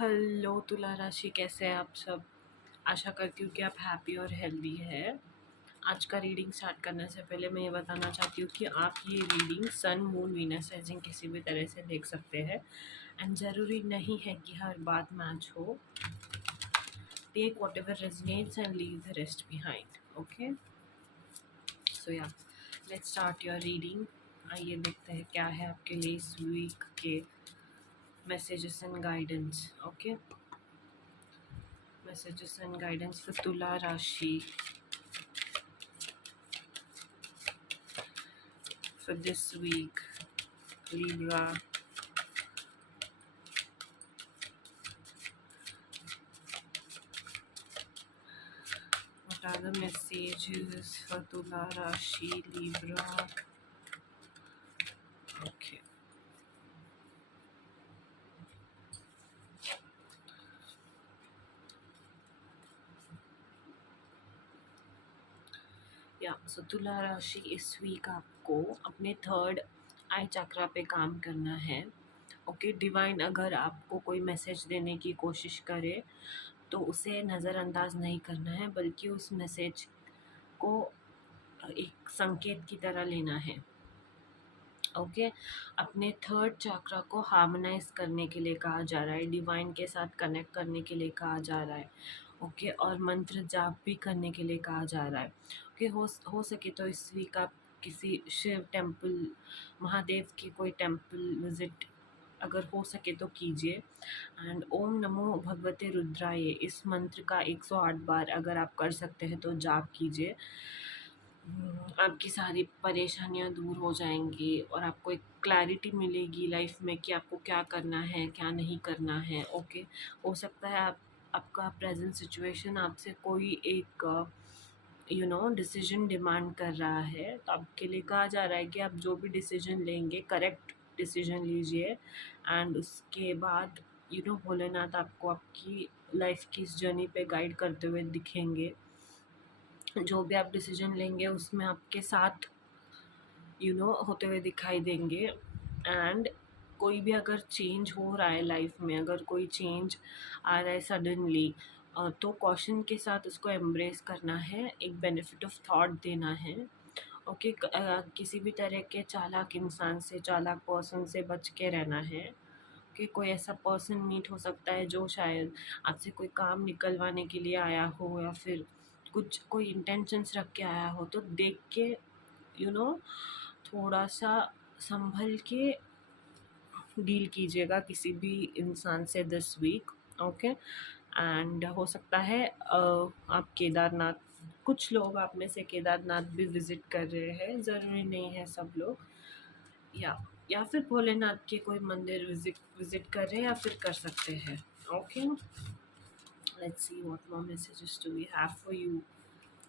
Hello तुला राशि, कैसे हैं आप सब। आशा करती हूँ कि आप हैप्पी और हेल्दी है। आज का रीडिंग स्टार्ट करने से पहले मैं ये बताना चाहती हूँ कि आप ये reading sun moon Venus rising किसी भी तरह से देख सकते हैं एंड ज़रूरी नहीं है कि हर बात मैच हो। Take whatever resonates and leave the rest behind. Okay, so yeah let's start your reading. आइए देखते हैं क्या है आपके लिए इस वीक के messages and guidance. Okay, messages and guidance for Tula Rashi for this week. Libra, what are the messages for Tula Rashi, Libra? Okay. या सो तुला राशि, इस वीक आपको अपने थर्ड आई चक्रा पे काम करना है। ओके, डिवाइन अगर आपको कोई मैसेज देने की कोशिश करे तो उसे नज़रअंदाज नहीं करना है, बल्कि उस मैसेज को एक संकेत की तरह लेना है। ओके, अपने थर्ड चक्रा को हार्मोनाइज करने के लिए कहा जा रहा है, डिवाइन के साथ कनेक्ट करने के लिए कहा जा रहा है। ओके, और मंत्र जाप भी करने के लिए कहा जा रहा है। ओके, हो सके तो इस वीक आप किसी शिव टेम्पल, महादेव के कोई टेम्पल विजिट अगर हो सके तो कीजिए। एंड ओम नमो भगवते रुद्राय, इस मंत्र का 108 बार अगर आप कर सकते हैं तो जाप कीजिए। आपकी सारी परेशानियां दूर हो जाएंगी और आपको एक क्लैरिटी मिलेगी लाइफ में कि आपको क्या करना है, क्या नहीं करना है। ओके, हो सकता है आपका प्रेजेंट सिचुएशन आपसे कोई एक डिसीजन डिमांड कर रहा है, तो आपके लिए कहा जा रहा है कि आप जो भी डिसीजन लेंगे करेक्ट डिसीजन लीजिए। एंड उसके बाद भोलेनाथ आपको आपकी लाइफ की इस जर्नी पे गाइड करते हुए दिखेंगे। जो भी आप डिसीजन लेंगे उसमें आपके साथ होते हुए दिखाई देंगे। एंड कोई भी अगर चेंज हो रहा है लाइफ में, अगर कोई चेंज आ रहा है सडनली, तो कॉशन के साथ उसको एम्ब्रेस करना है, एक बेनिफिट ऑफ थॉट देना है। ओके, किसी भी तरह के चालाक इंसान से, चालाक पर्सन से बच के रहना है। कि कोई ऐसा पर्सन मीट हो सकता है जो शायद आपसे कोई काम निकलवाने के लिए आया हो, या फिर कुछ कोई इंटेंशंस रख के आया हो, तो देख के यू नो थोड़ा सा संभल के डील कीजिएगा किसी भी इंसान से दिस वीक। ओके, एंड हो सकता है आप केदारनाथ, कुछ लोग आप में से केदारनाथ भी विज़िट कर रहे हैं, ज़रूरी नहीं है सब लोग। या फिर भोलेनाथ के कोई मंदिर विजिट कर रहे हैं या फिर कर सकते हैं। Okay, let's see what more messages do we have for you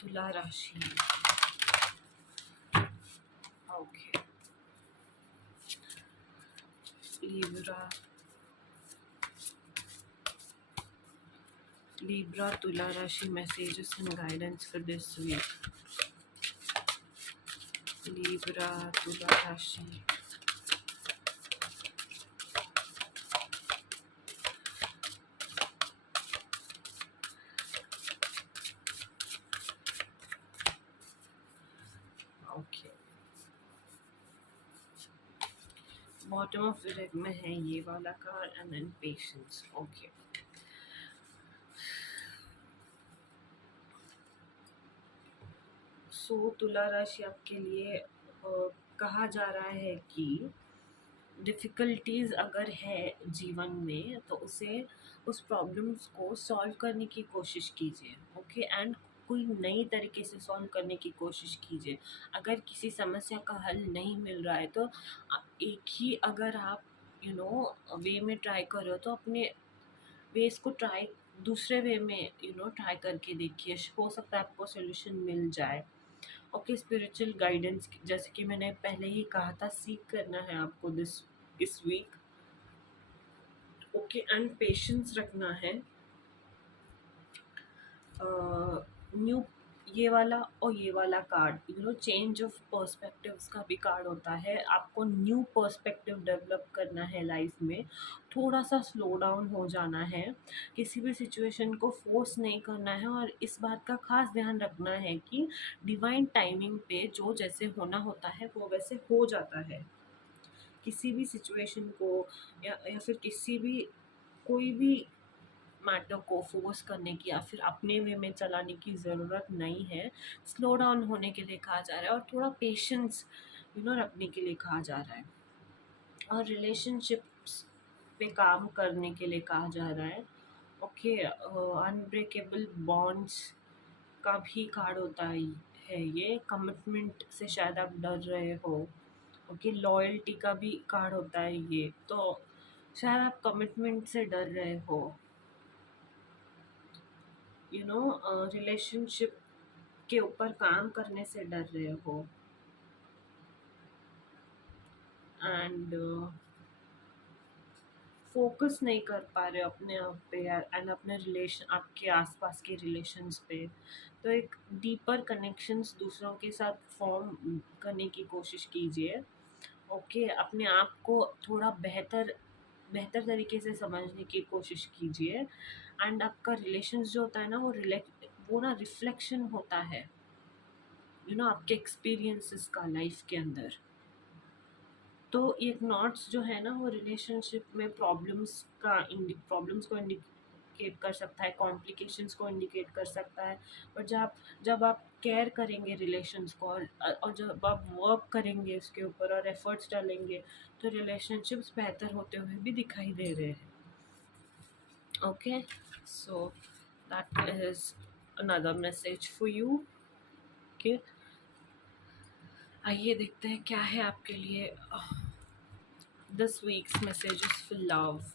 तुला राशि। Okay, Libra Tula Rashi messages and guidance for this week. Libra Tula Rashi. Okay. Bottom of the deck में है ये वाला card and then patience. Okay, so तुला राशि आपके लिए कहा जा रहा है कि डिफ़िकल्टीज़ अगर है जीवन में तो उसे उस प्रॉब्लम्स को सॉल्व करने की कोशिश कीजिए। ओके, एंड कोई नई तरीके से सॉल्व करने की कोशिश कीजिए। अगर किसी समस्या का हल नहीं मिल रहा है तो एक ही अगर आप वे में ट्राई कर रहे हो तो अपने वेज को ट्राई दूसरे वे में ट्राई करके देखिए, हो सकता है आपको सोल्यूशन मिल जाए। ओके, स्पिरिचुअल गाइडेंस जैसे कि मैंने पहले ही कहा था, सीख करना है आपको इस वीक। ओके, एंड पेशेंस रखना है। न्यू ये वाला और ये वाला कार्ड, चेंज ऑफ पर्सपेक्टिव्स का भी कार्ड होता है। आपको न्यू पर्सपेक्टिव डेवलप करना है लाइफ में, थोड़ा सा स्लो डाउन हो जाना है, किसी भी सिचुएशन को फोर्स नहीं करना है, और इस बात का खास ध्यान रखना है कि डिवाइन टाइमिंग पे जो जैसे होना होता है वो वैसे हो जाता है। किसी भी सिचुएशन को या फिर किसी भी कोई भी मैटर को फोर्स करने की या फिर अपने वे में चलाने की ज़रूरत नहीं है। स्लो डाउन होने के लिए कहा जा रहा है और थोड़ा पेशेंस रखने के लिए कहा जा रहा है, और रिलेशनशिप्स पे काम करने के लिए कहा जा रहा है। ओके, अनब्रेकेबल बॉन्ड्स का भी कार्ड होता है ये। कमिटमेंट से शायद आप डर रहे हो। ओके, लॉयल्टी का भी कार्ड होता है ये, तो शायद आप कमिटमेंट से डर रहे हो, रिलेशनशिप के ऊपर काम करने से डर रहे हो, एंड फोकस नहीं कर पा रहे हो अपने आप पे एंड अपने रिलेशन, आपके आसपास के रिलेशंस पे। तो एक डीपर कनेक्शंस दूसरों के साथ फॉर्म करने की कोशिश कीजिए। ओके, अपने आप को थोड़ा बेहतर बेहतर तरीके से समझने की कोशिश कीजिए, एंड आपका रिलेशंस जो होता है ना वो ना रिफ्लेक्शन होता है आपके एक्सपीरियंसेस का लाइफ के अंदर। तो ये नॉट्स जो है ना वो रिलेशनशिप में प्रॉब्लम्स को इंडिकेट कर सकता है, कॉम्प्लिकेशंस को इंडिकेट कर सकता है। बट जब आप केयर करेंगे रिलेशंस को, और जब आप वर्क करेंगे उसके ऊपर और एफर्ट्स डालेंगे, तो रिलेशनशिप्स बेहतर होते हुए भी दिखाई दे रहे हैं। Okay, so that is another message for you. Okay, आइए देखते हैं क्या है आपके लिए this week's messages for love,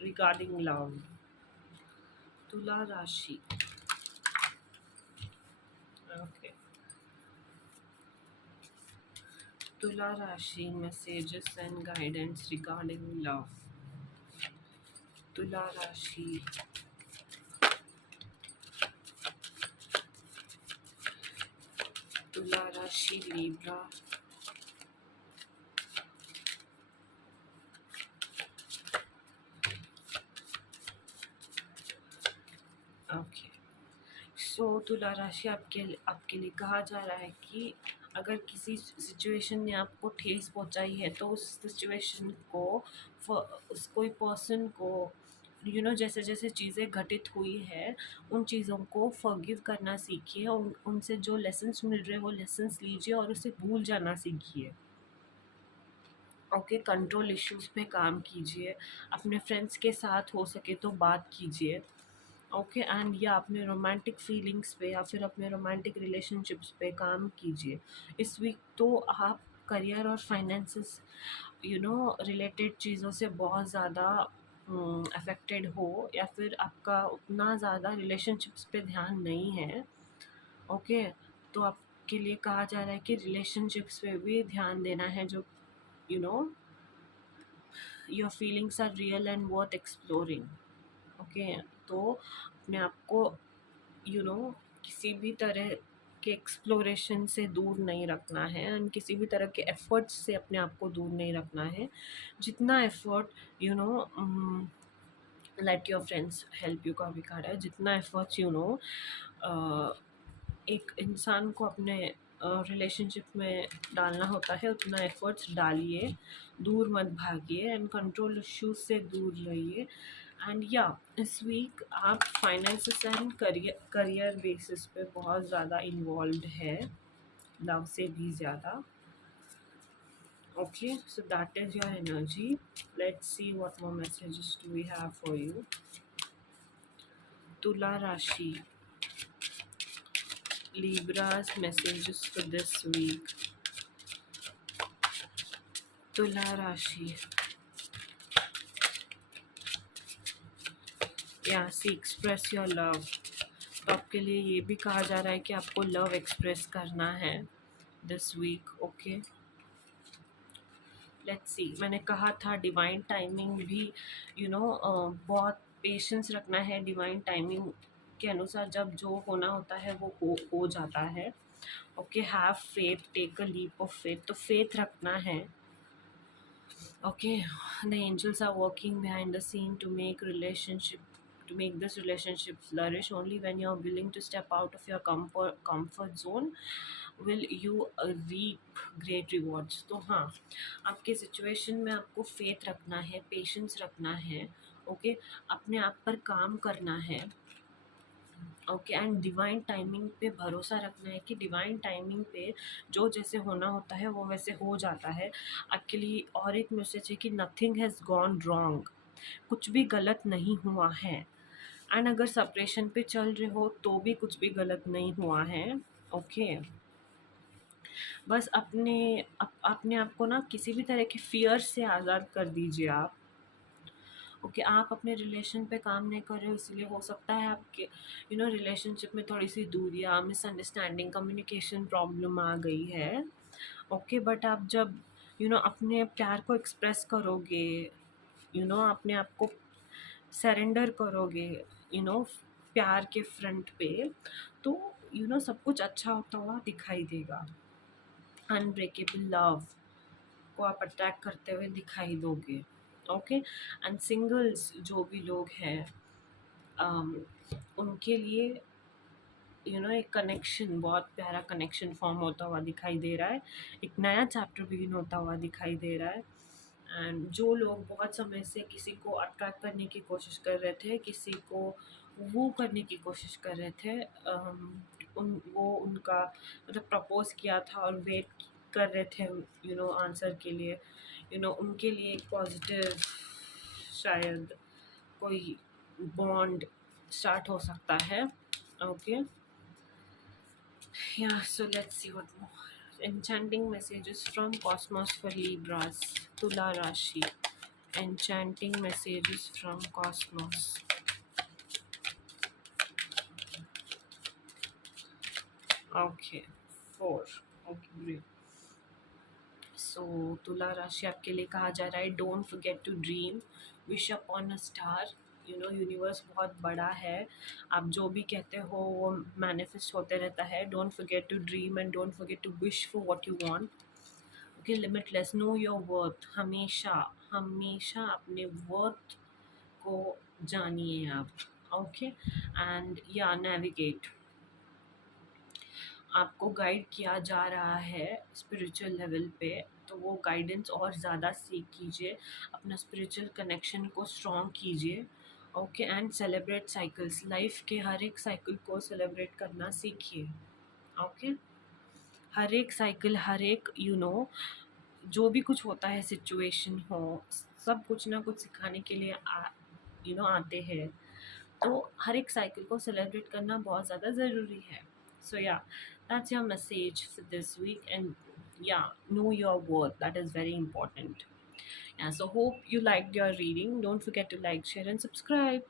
regarding love. Tula Rashi. Okay. Tula Rashi messages and guidance regarding love. Tula Rashi. Tula Rashi Libra. Okay, so तुला राशि आपके लिए कहा जा रहा है कि अगर किसी सिचुएशन ने आपको ठेस पहुंचाई है तो उस सिचुएशन को, उस कोई पर्सन को जैसे जैसे चीज़ें घटित हुई है उन चीज़ों को फॉरगिव करना सीखिए, उनसे जो लेसन्स मिल रहे हैं वो लेसन्स लीजिए और उसे भूल जाना सीखिए। ओके, कंट्रोल इश्यूज पे काम कीजिए, अपने फ्रेंड्स के साथ हो सके तो बात कीजिए। ओके, एंड या अपने रोमांटिक फीलिंग्स पे या फिर अपने रोमांटिक रिलेशनशिप्स पे काम कीजिए इस वीक। तो आप करियर और फाइनेंसेस रिलेटेड चीज़ों से बहुत ज़्यादा अफेक्टेड हो, या फिर आपका उतना ज़्यादा रिलेशनशिप्स पे ध्यान नहीं है। ओके, तो आपके लिए कहा जा रहा है कि रिलेशनशिप्स पे भी ध्यान देना है, जो you know your feelings are real and worth exploring. Okay, तो अपने आप को किसी भी तरह के एक्सप्लोरेशन से दूर नहीं रखना है, एंड किसी भी तरह के एफर्ट्स से अपने आप को दूर नहीं रखना है। जितना effort let your friends help you का भी कार्ड है, जितना एफर्ट्स एक इंसान को अपने रिलेशनशिप में डालना होता है उतना एफर्ट्स डालिए, दूर मत भागिए, एंड कंट्रोल इश्यूज से दूर रहिए। एंड या इस वीक आप फाइनेंसेस एंड करियर बेसिस पे बहुत ज़्यादा इन्वॉल्व है, लव से भी ज़्यादा। Okay, so that is your energy. Let's see what more messages do we have for you. तुला राशि, Libra's messages for this week. तुला राशि, सी एक्सप्रेस योर लव। तो आपके लिए ये भी कहा जा रहा है कि आपको लव एक्सप्रेस करना है this week. Okay, let's see, मैंने कहा था डिवाइन टाइमिंग भी बहुत पेशेंस रखना है डिवाइन टाइमिंग के अनुसार जब जो होना होता है वो हो जाता है। Okay, have faith, take a leap of faith, तो फेथ रखना है। Okay, the angels are working behind the scene to make this relationship flourish. Only when you're willing to step out of your comfort zone will you reap great rewards. तो हाँ, आपके situation में आपको faith रखना है, patience रखना है। Okay, अपने आप पर काम करना है। ओके, एंड डिवाइन टाइमिंग पे भरोसा रखना है कि डिवाइन टाइमिंग पे जो जैसे होना होता है वो वैसे हो जाता है। एक्चुअली और एक मैसेज है कि नथिंग हैज़ गॉन रॉन्ग, कुछ भी गलत नहीं हुआ है। एंड अगर सेपरेशन पे चल रहे हो तो भी कुछ भी गलत नहीं हुआ है। ओके, बस अपने आप को ना किसी भी तरह के फियर से आज़ाद कर दीजिए आप। ओके, आप अपने रिलेशन पे काम नहीं कर रहे हो, इसलिए हो सकता है आपके रिलेशनशिप में थोड़ी सी दूरियाँ, मिसअंडरस्टैंडिंग, कम्युनिकेशन प्रॉब्लम आ गई है। ओके, बट आप जब अपने प्यार को एक्सप्रेस करोगे, अपने आप को सरेंडर करोगे प्यार के फ्रंट पे, तो सब कुछ अच्छा होता हुआ दिखाई देगा। अनब्रेकेबल लव को आप अट्रैक्ट करते हुए दिखाई दोगे। ओके, एंड सिंगल्स जो भी लोग हैं, उनके लिए एक कनेक्शन, बहुत प्यारा कनेक्शन फॉर्म होता हुआ दिखाई दे रहा है। एक नया चैप्टर बिगिन होता हुआ दिखाई दे रहा है। एंड जो लोग बहुत समय से किसी को अट्रैक्ट करने की कोशिश कर रहे थे, किसी को वो करने की कोशिश कर रहे थे, उनका मतलब प्रपोज किया था और वेट कर रहे थे आंसर के लिए, उनके लिए एक पॉजिटिव शायद कोई बॉन्ड स्टार्ट हो सकता है। Okay, yeah, so let's see what more enchanting messages from cosmos for Libras, Tula Rashi. Enchanting messages from cosmos. Okay, 4. Okay, great. So तुला राशि आपके लिए कहा जा रहा है, don't forget to dream, wish upon a star. Universe बहुत बड़ा है, आप जो भी कहते हो वो मैनिफेस्ट होते रहता है। Don't forget to dream and don't forget to wish for what you want. Okay, limitless, know your worth, हमेशा हमेशा अपने वर्थ को जानिए आप। ओके, एंड या नेविगेट, आपको गाइड किया जा रहा है स्पिरिचुअल लेवल पे, तो वो गाइडेंस और ज़्यादा सीख कीजिए, अपना स्पिरिचुअल कनेक्शन को स्ट्रॉन्ग कीजिए। Okay, and celebrate cycles, life के हर एक साइकिल को सेलिब्रेट करना सीखिए। ओके, हर एक साइकिल, हर एक जो भी कुछ होता है, सिचुएशन हो, सब कुछ ना कुछ सिखाने के लिए आते हैं। तो हर एक साइकिल को सेलिब्रेट करना बहुत ज़्यादा ज़रूरी है। सो या, that's your message for this week. And yeah, know your worth, that is very important. Yeah, so hope you liked your reading. Don't forget to like, share and subscribe.